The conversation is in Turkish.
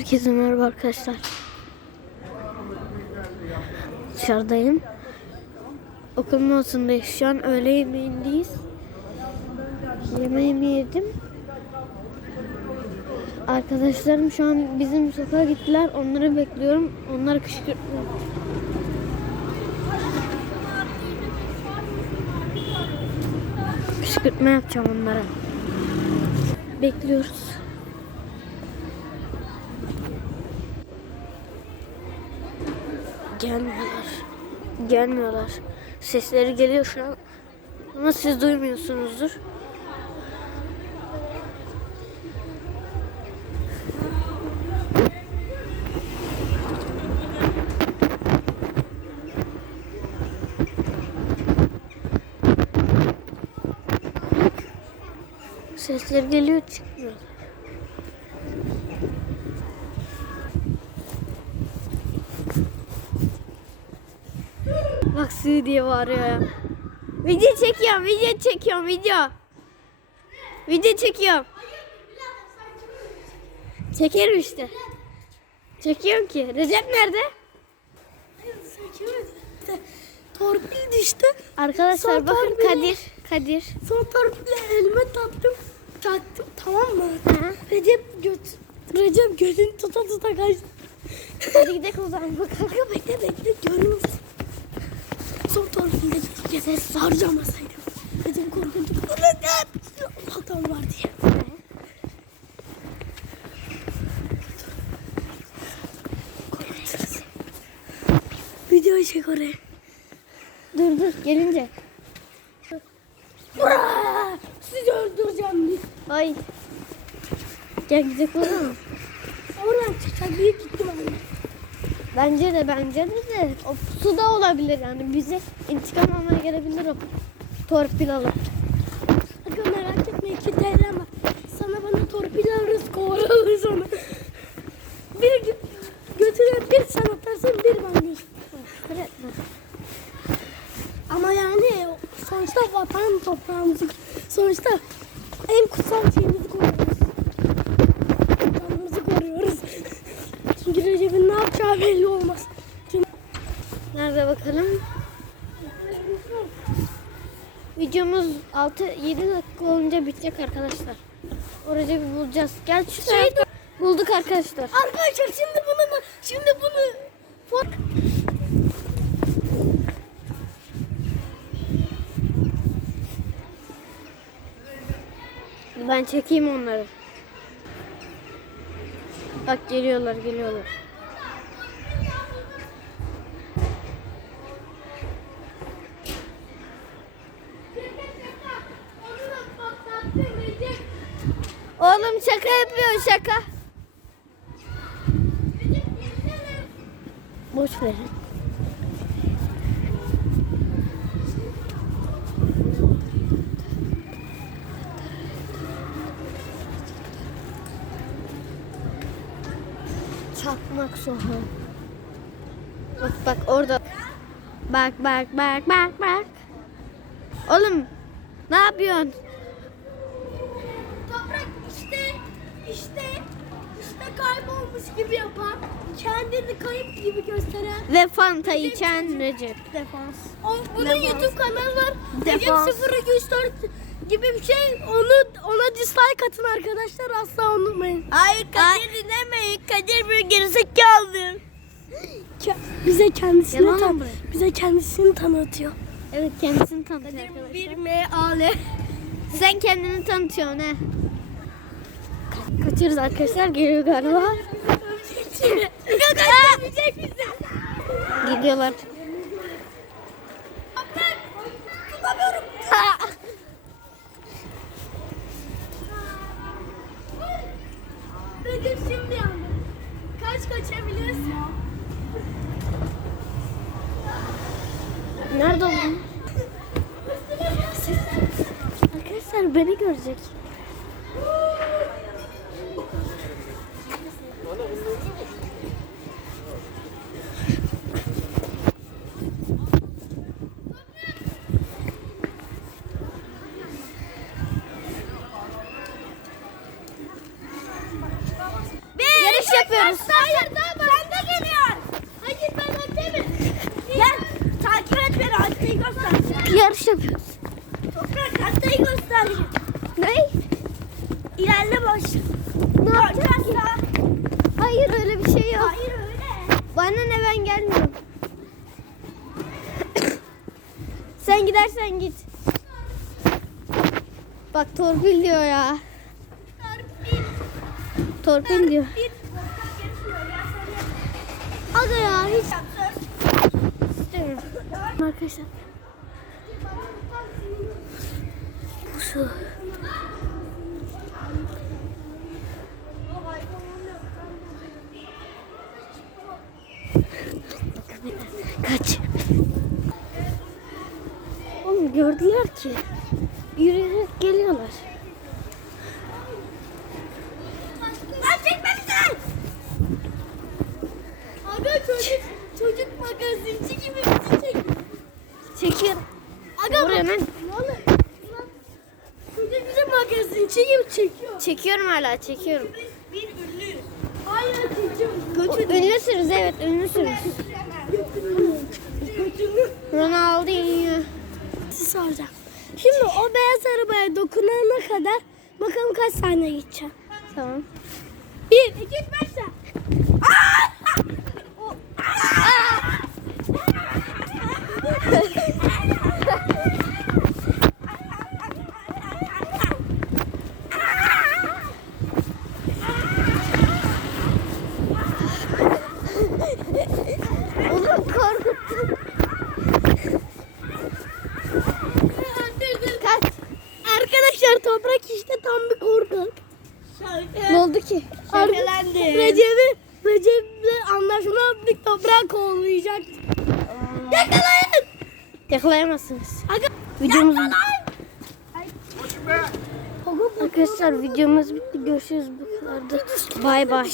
Herkese merhaba arkadaşlar. Dışarıdayım. Okulun odasındayız. Şu an öğle yemeğindeyiz. Yemeğimi yedim. Arkadaşlarım şu an bizim sokağa gittiler. Onları bekliyorum. Onları kışkırtma. Kışkırtma yapacağım onlara. Bekliyoruz. Gelmiyorlar. Gelmiyorlar. Sesleri geliyor şu an. Ama siz duymuyorsunuzdur. Sesleri geliyor çıkmıyor. Sığ diye bağırıyor. Video çekiyorum, video çekiyorum, video. Video çekiyorum. Çekerim işte. Çekiyorum ki. Recep nerede? Torpil düştü. Arkadaşlar Son bakın torpili- Kadir. Kadir. Son torpille elime taktım. Taktım tamam mı? Hı. Recep göt Recep gözünü tuta tuta kaçtı. Hadi gidelim o zaman. Kanka bekle bekle görüyorsun. Son torpilde keşke ses harcamasaydım. Recep korkunca Recep Allah'tan var diye. Video çek oraya. Dur dur gelince. Bırak! Sizi öldüreceğim. Ay. Gel gidelim. Oradan çıkacak büyük ihtimalle. Bence de bence de de o su da olabilir yani bize intikam almaya gelebilir o torpil alıp. Bakın merak etme iki TL var. Sana bana torpil alırız kovalarız onu. Bir gö- götüre bir sen atarsın bir ben etme. Ama yani sonuçta vatan toprağımızı sonuçta en kutsal şeyimizi Yapacağı belli olmaz. Nerede bakalım? Videomuz 6-7 dakika olunca bitecek arkadaşlar. Orada bir bulacağız. Gel şu Şey. Bulduk arkadaşlar. Arkadaşlar şimdi bunu şimdi bunu fo- Ben çekeyim onları. Bak geliyorlar geliyorlar. Oğlum şaka yapıyor şaka. Boş verin. Çakmak soğan. Bak bak orada. Bak bak bak bak bak. Oğlum ne yapıyorsun? Toprak işte işte işte kaybolmuş gibi yapan kendini kayıp gibi gösteren Ve Fanta içen Recep. defans. O, bunun Defans. YouTube kanalı var. Recep Defans. 024 gibi bir şey. Onu ona dislike atın arkadaşlar asla unutmayın. Hayır Kadir dinlemeyin. Kadir bir gerizekalı. Ke- bize kendisini Yalan tan mı? bize kendisini tanıtıyor. Evet kendisini tanıtıyor arkadaşlar. Bir meale. Sen kendini tanıtıyorsun he. Ka- Kaçırız arkadaşlar geliyor galiba. Gidiyorlar. Recep şimdi yandı. Kaç kaçabilirsin? Nerede oldun? Arkadaşlar beni görecek. Yarış yapıyoruz. Hayır daha ben de geliyorum. Hayır ben ötemi. Gel takip et beni haritayı göster. Yarış yapıyoruz. Toprak haritayı göstereceğim. Ne? İlerle baş. Ne yapacağız? ya? Hayır öyle bir şey yok. Hayır öyle. Bana ne ben gelmiyorum. Sen gidersen git. Bak torpil diyor ya. Torpil. Torpil diyor. Aga ya Hiç. istemiyorum. Arkadaşlar. Bu su. Kaç. Oğlum gördüler ki. Yürüyerek geliyorlar. Çocuk çocuk magazinci gibi bizi çekiyor. Çekiyorum. Aga Buraya hemen. Ne Çocuk bizi magazinci gibi çekiyor. Çekiyorum hala çekiyorum. Biz bir ünlü. Hayır çekiyorum. Ünlüsünüz evet ünlüsünüz. Ronaldinho. Sizi soracağım. Şimdi o beyaz arabaya dokunana kadar bakalım kaç saniye gideceğim. Tamam. Bir, iki, üç, başla. Oğlum korkuttun. Kaç. Arkadaşlar toprak işte tam bir korkak. Ne oldu ki? Şakalandı. Recep'i Recep'le anlaşma yaptık toprak kovlayacak. Yakalayın. Yakalayamazsınız. Aga, Videomuz. Arkadaşlar videomuz bitti. Görüşürüz bu kadardı. Bay bay.